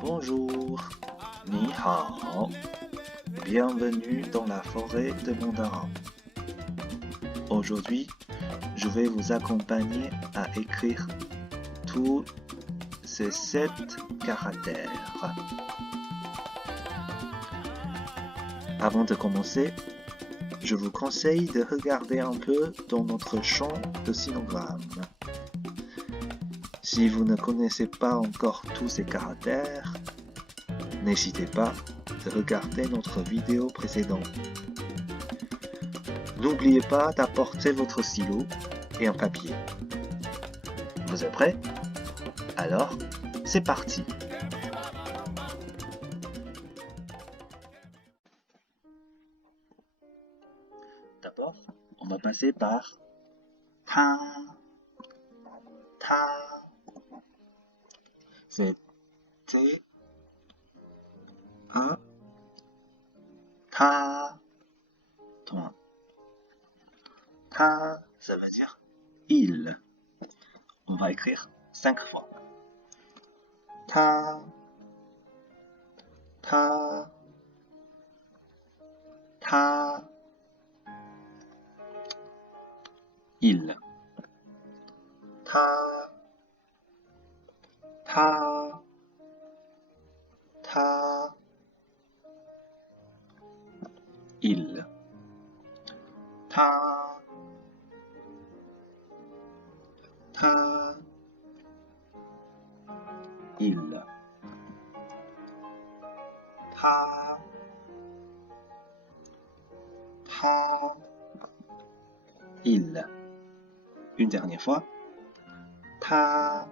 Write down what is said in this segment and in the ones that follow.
Bonjour, ni hao. Bienvenue dans la forêt de mandarin. Aujourd'hui, je vais vous accompagner à écrire tous ces 7 caractères. Avant de commencer, je vous conseille de regarder un peu dans notre champ de sinogramme. Si vous ne connaissez pas encore tous ces caractères, n'hésitez pas de regarder notre vidéo précédente. N'oubliez pas d'apporter votre stylo et un papier. Vous êtes prêts? Alors, c'est parti! D'abord, on va passer par ta. C'est T, A, ta. Toi. Ta, ça veut dire il. On va écrire 5 fois. Ta, ta, ta, il. Ta, ta, ta, il. Ta, ta, il. Ta, ta, il. Une dernière fois. Ta,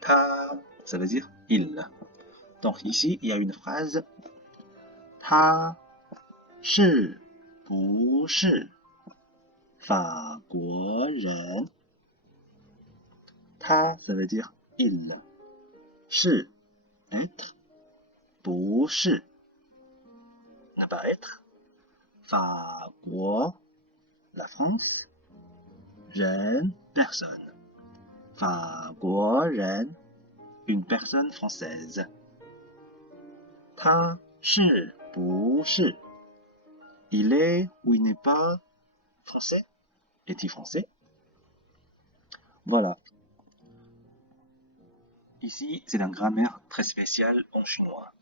ta, ça veut dire il. Donc ici, il y a une phrase. Ta, 是不是法国人? Ta, ça veut dire il. 是 être, 不是 ne pas être. 法国 la France. 人 personne. 法国人 une personne française. 他是不是 il est ou il n'est pas français? Est-il français? Voilà. Ici, c'est une grammaire très spéciale en chinois.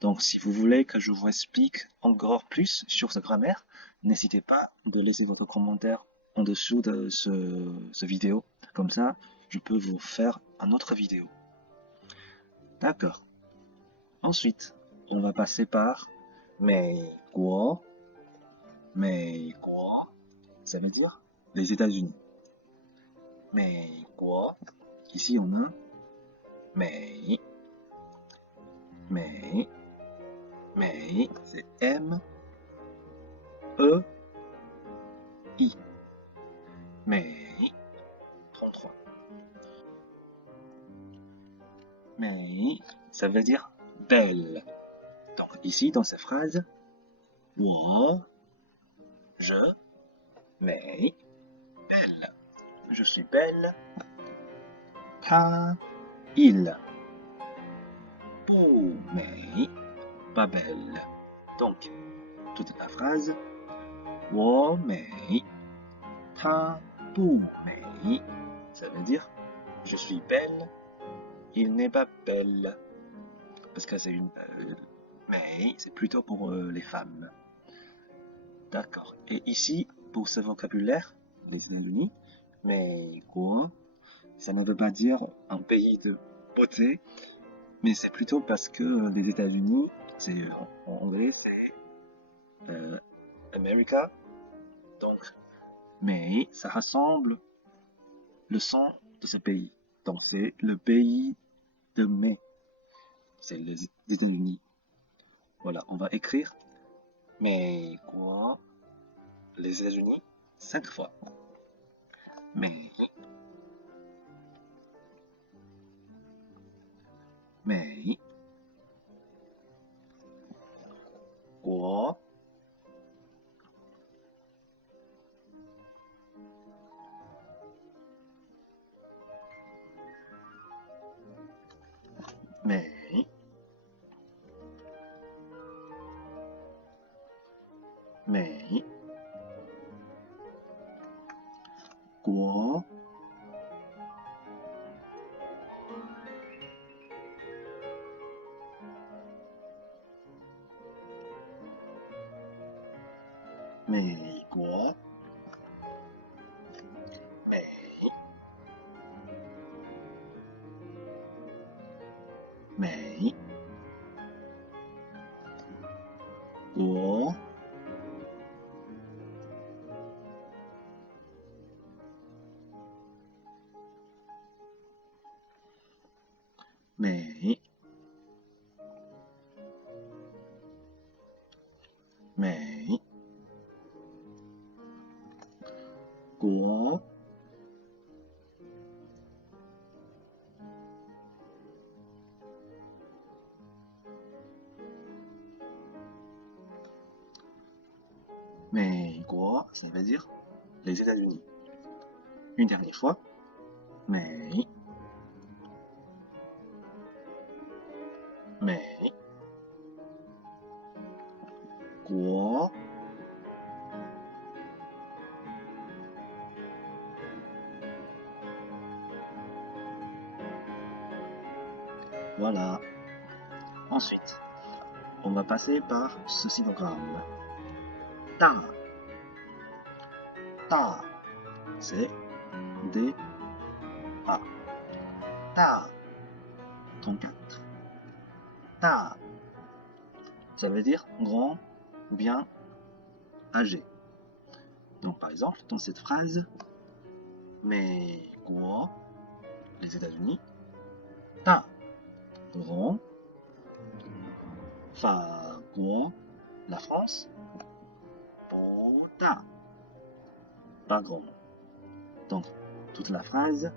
Donc, si vous voulez que je vous explique encore plus sur cette grammaire, n'hésitez pas de laisser votre commentaire en dessous de ce vidéo. Comme ça, je peux vous faire une autre vidéo. D'accord. Ensuite, on va passer par 美国. 美国, ça veut dire les États-Unis. 美国. Ici, on a 美. 美. 美, c'est M, E, I. 美, 33. 美, ça veut dire belle. Donc ici, dans cette phrase, 我, je, 美, belle. Je suis belle. 他, il. 不美, pas belle. Donc, toute la phrase, 我美, 他不美, ça veut dire je suis belle, il n'est pas belle. Parce que c'est une mais c'est plutôt pour les femmes. D'accord. Et ici, pour ce vocabulaire, les États-Unis, mais quoi, ça ne veut pas dire un pays de beauté, mais c'est plutôt parce que les États-Unis, c'est en anglais, c'est America. Donc, mais ça rassemble le son de ce pays. Donc, c'est le pays de mai. C'est les États-Unis. Voilà, on va écrire mais quoi, les États-Unis 5 fois. Mais, 美国美，美，国，美国，美，美，国，美，美，国，美国, ça veut dire les États-Unis. Une dernière fois. 美，美，国，voilà. Ensuite, on va passer par ce silogramme. Ta. Ta. C'est D-A. Ta. 34. Ta. Ça veut dire grand, bien, âgé. Donc par exemple, dans cette phrase, 美国, les États-Unis, ta, grand, 法国, la France, 不大, pas grand. Donc toute la phrase,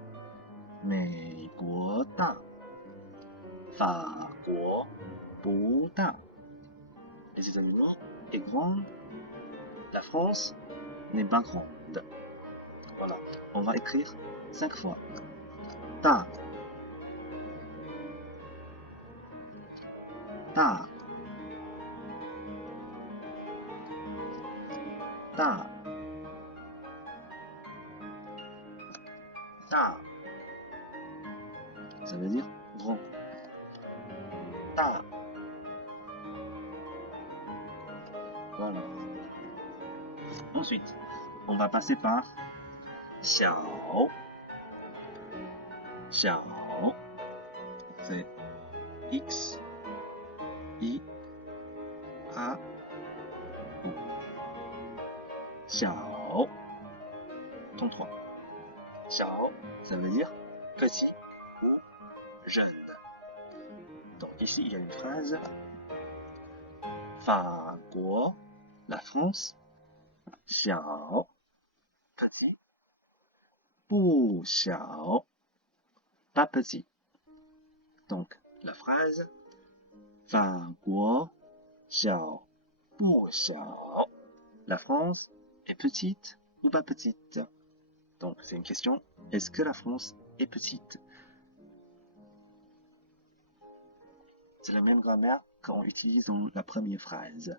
美国大, 法国不大. Les États-Unis est grande, la France n'est pas grande. Voilà, on va écrire 5 fois. Ta, ta, ta, ta. Ça veut dire grand. Ta. Voilà. Ensuite, on va passer par 小. 小 c'est X, I, A, O. 小 33. 小 ça veut dire petit ou jeune. Donc ici il y a une phrase. 法国, la France, 小 petit, 不小 pas petit. Donc la phrase 法国小不小 la France est petite ou pas petite. Donc c'est une question, est-ce que la France est petite? C'est la même grammaire qu'on utilise dans la première phrase.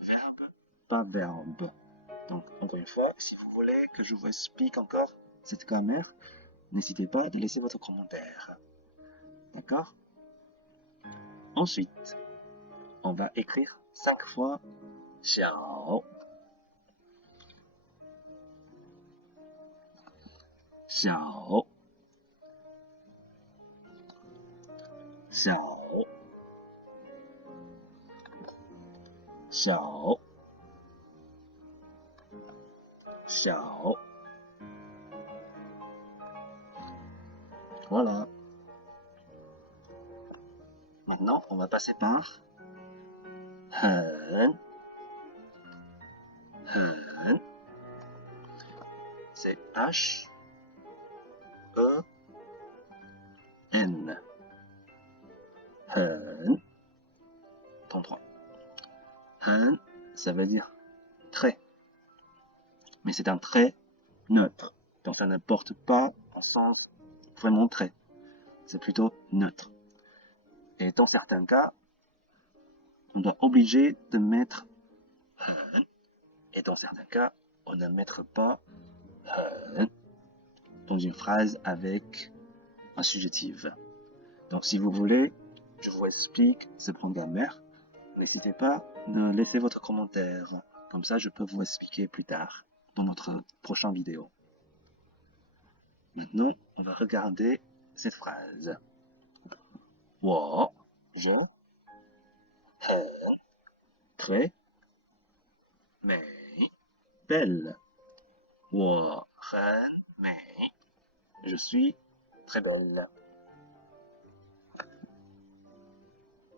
Verbe, pas verbe. Donc encore une fois, si vous voulez que je vous explique encore cette grammaire, n'hésitez pas à laisser votre commentaire. D'accord? Ensuite, on va écrire 5 fois 小 小 小 小 小 Voilà. Maintenant, on va passer par 很 很 c'est H E N 很 33. 很 ça veut dire très. Mais c'est un trait neutre. Donc ça ne porte pas en sens vraiment trait. C'est plutôt neutre. Et dans certains cas, on doit obliger de mettre hun. Et dans certains cas, on ne mettra pas hun dans une phrase avec un subjonctif. Donc si vous voulez, je vous explique ce point de grammaire. N'hésitez pas à laisser votre commentaire. Comme ça, je peux vous expliquer plus tard dans notre prochaine vidéo. Maintenant, on va regarder cette phrase. 我 je 很 très 美 belle. 我很美 je suis très belle.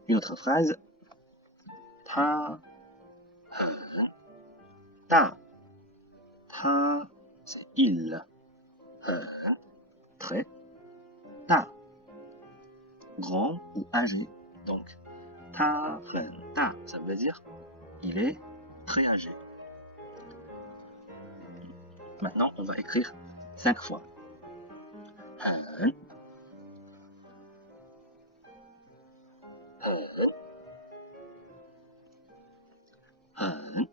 Une autre phrase. 他很大 他 c'est il 很 très 大 grand ou âgé. Donc, 他很大 ça veut dire il est très âgé. Maintenant, on va écrire 5 fois. 很 很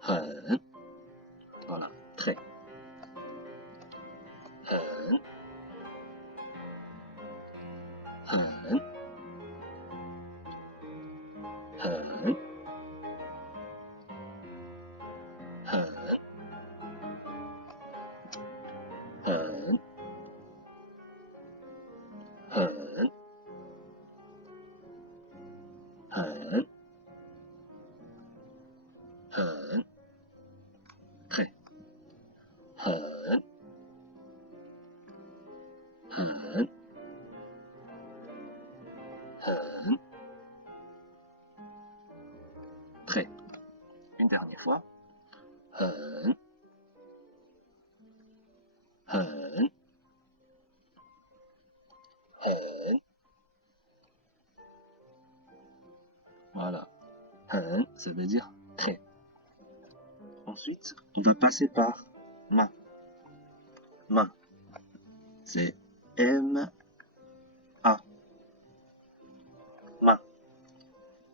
很 voilà, très 很 很 很 很 很 很 很 很 très 很 很 很 très. Une dernière fois. 很 很 很 voilà. 很 ça veut dire très. Ensuite, on va passer par ma. Ma. C'est M-A. Ma.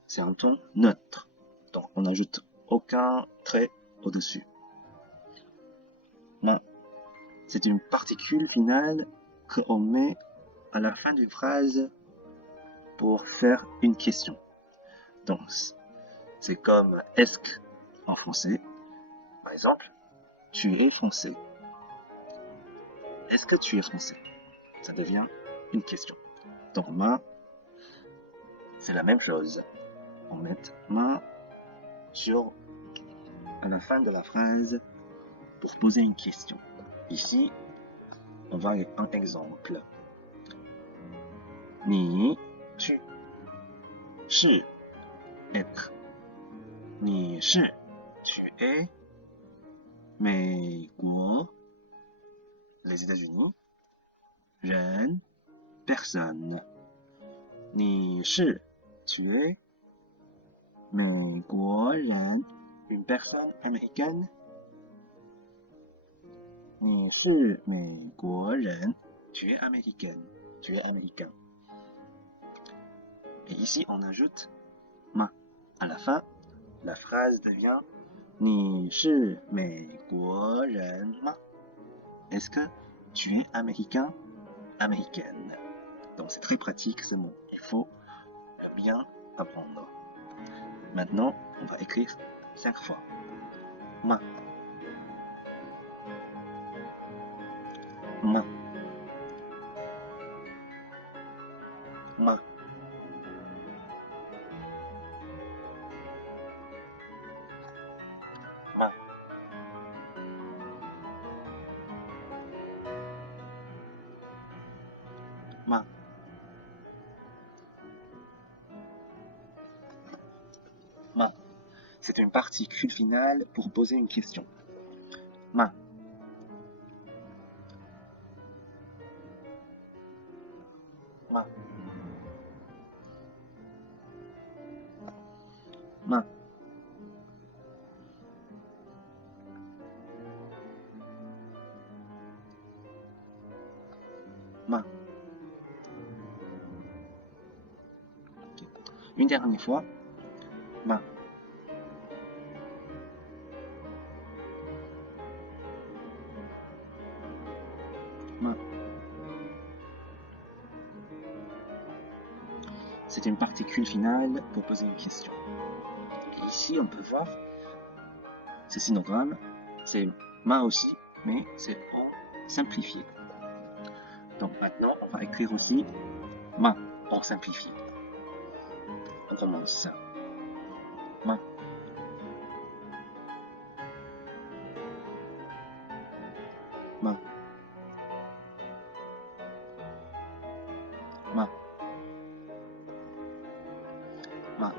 C'est un ton neutre. Donc, on n'ajoute aucun trait au-dessus. Ma. C'est une particule finale qu'on met à la fin d'une phrase pour faire une question. Donc, c'est comme est-ce que en français. Par exemple, tu es français. Est-ce que tu es français? Ça devient une question. Donc, ma, c'est la même chose. On met ma sur à la fin de la phrase pour poser une question. Ici, on va un exemple. 你 tu 是 être 你是 tu es 美国 les États-Unis 人 personne 你是 tu es 美国人 une personne américaine 你是美国人 tu es américaine tu es américain. Et ici, on ajoute ma. À la fin, la phrase devient 你是美国人吗? Est-ce que tu es américain, américaine? Donc c'est très pratique ce mot. Il faut bien apprendre. Maintenant, on va écrire 5 fois. Ma. Ma. Ma. Ma. Ma. Ma. C'est une particule finale pour poser une question. Ma. Ma. Ma. Ma. Une dernière fois. Ma. Ma. C'est une particule finale pour poser une question. Et ici, on peut voir ce sinogramme, c'est ma aussi, mais c'est en simplifié. Donc maintenant, on va écrire aussi ma en simplifié. On commence. Ma. Ma. Ma. Ma.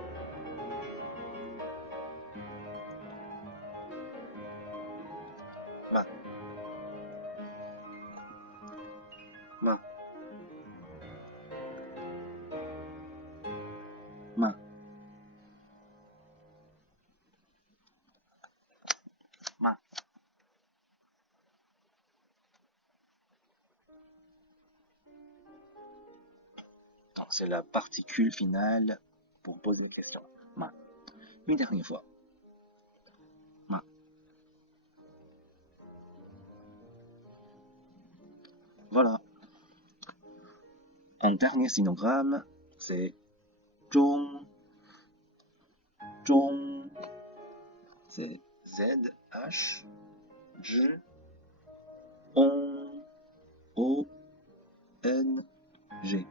Ma. Ma. Ma. Ma. Donc c'est la particule finale pour poser une question. Ma. Une dernière fois. Ma. Voilà. En dernier sinogramme, c'est zhong. Zhong. C'est Z, H, J, On, O, N, G.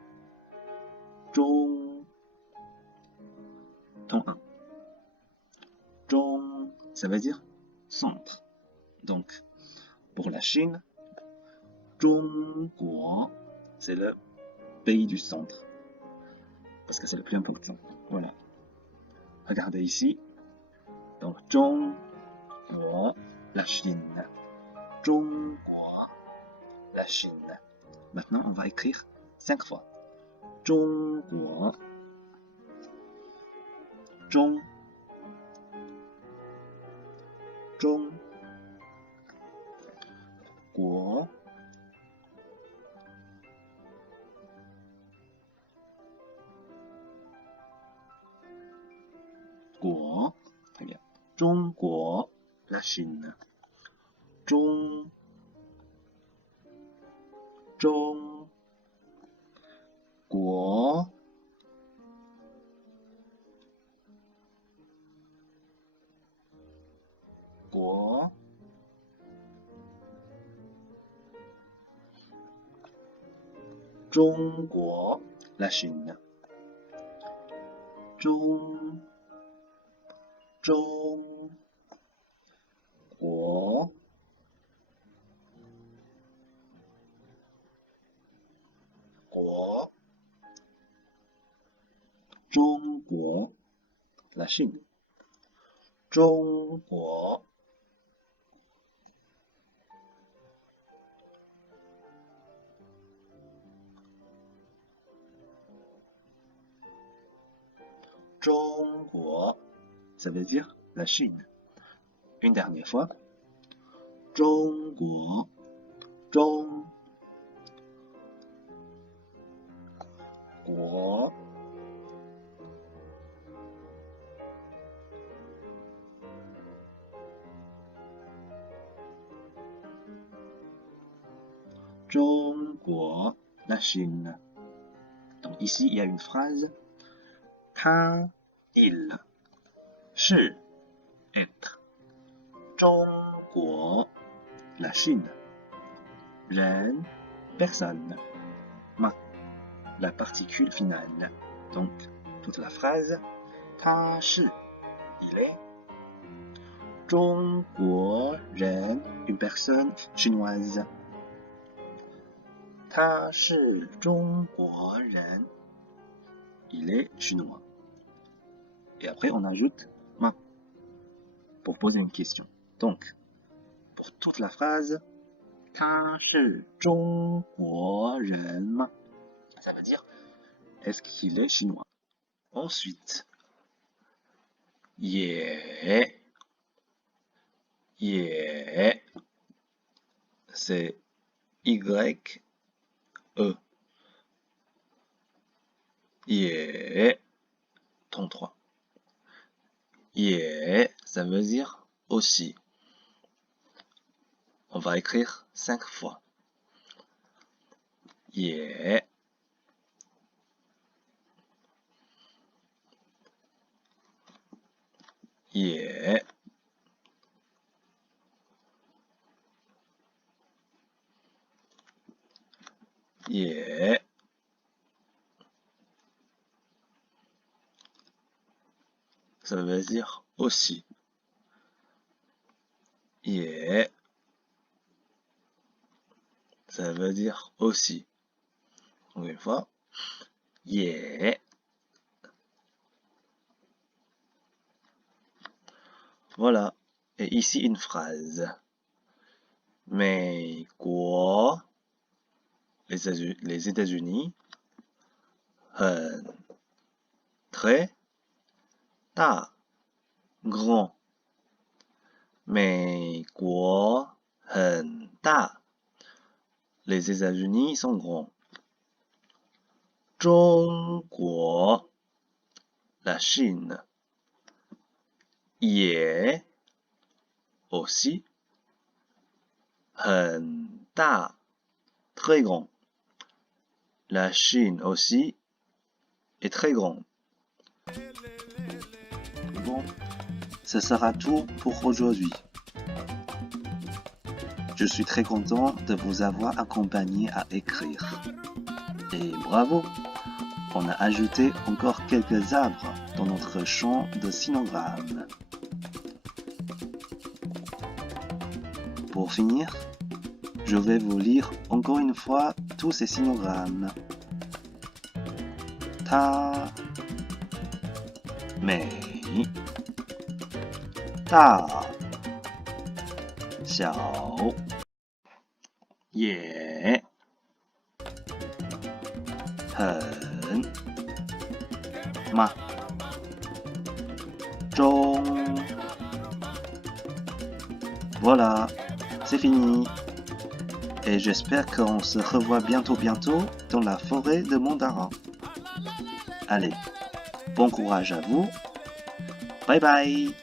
Zhong. Ton 1. Zhong, ça veut dire centre. Donc, pour la Chine, Zhongguo, c'est le pays du centre. Parce que c'est le plus important. Voilà. Regardez ici. Donc, Zhongguo, la Chine. Zhongguo, la Chine. Maintenant, on va écrire 5 fois. Zhongguo, Zhong, Zhong, Guo, Guo, très bien. Zhongguo, la Chine. Zhong, Zhong, Guo, Guo, Zhongguo, la Chine. Zhong, Zhong, Guo, Guo, Zhongguo, la Chine. Zhongguo, Zhongguo, ça veut dire la Chine. Une dernière fois. Zhongguo, Zhong, Guo, Zhongguo, la Chine. Donc ici, il y a une phrase. Ta, il, shi, être. Zhongguo, la Chine. Ren, personne. Ma, la particule finale. Donc, toute la phrase. Ta, shi, il est. Zhongguo, ren, une personne chinoise. Ta, shi, zhongguo, ren. Il est chinois. Et après, on ajoute ma pour poser une question. Donc, pour toute la phrase, 他是中国人吗? Ça veut dire, est-ce qu'il est chinois? Ensuite, 也 c'est Y, E. 也 33. Yeah, ça veut dire aussi. On va écrire 5 fois. Yeah. Yeah. Yeah. Ça veut dire aussi. Yeah. Ça veut dire aussi. Encore une fois. Yeah. Voilà. Et ici une phrase. 美国 les États-Unis 很 très 大 grand 美国很大 les États-Unis sont grands 中国 la Chine 也 aussi 很大 très grand la Chine aussi est très grande. Bon, ce sera tout pour aujourd'hui. Je suis très content de vous avoir accompagné à écrire. Et bravo, on a ajouté encore quelques arbres dans notre champ de sinogrammes. Pour finir, je vais vous lire encore une fois tous ces sinogrammes. Ta, mei, da, xiao, ye, 很 ma, 中 Voilà, c'est fini. Et j'espère qu'on se revoit bientôt dans la forêt de Mandarin. Allez, bon courage à vous. Bye bye.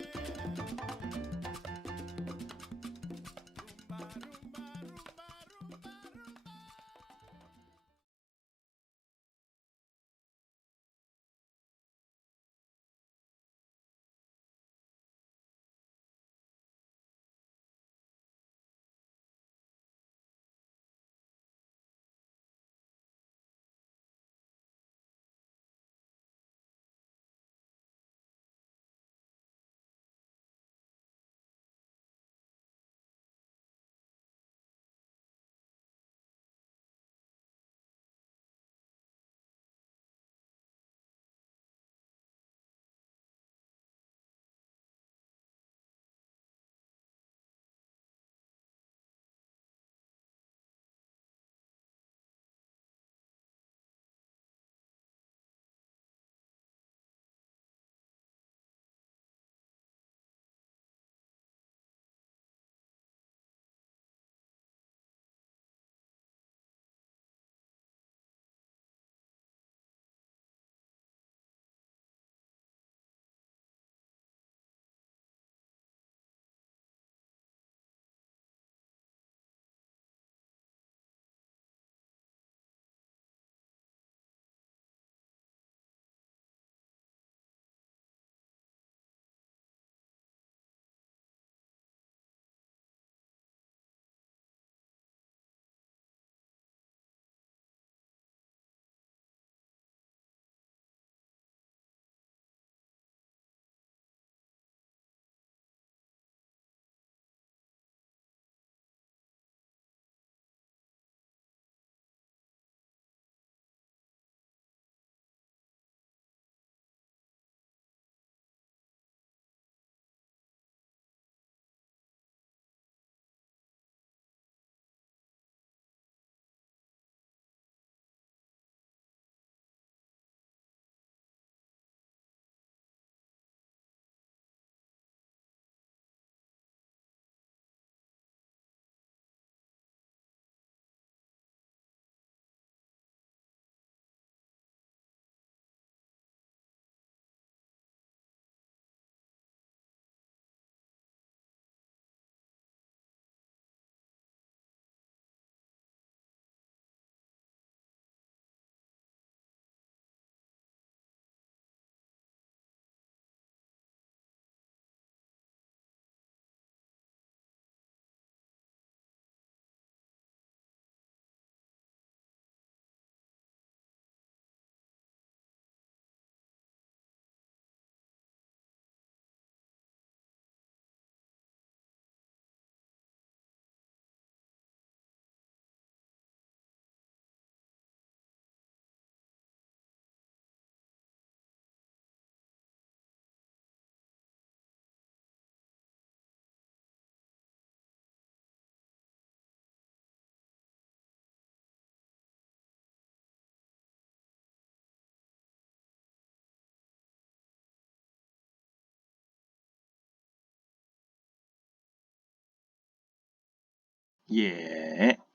也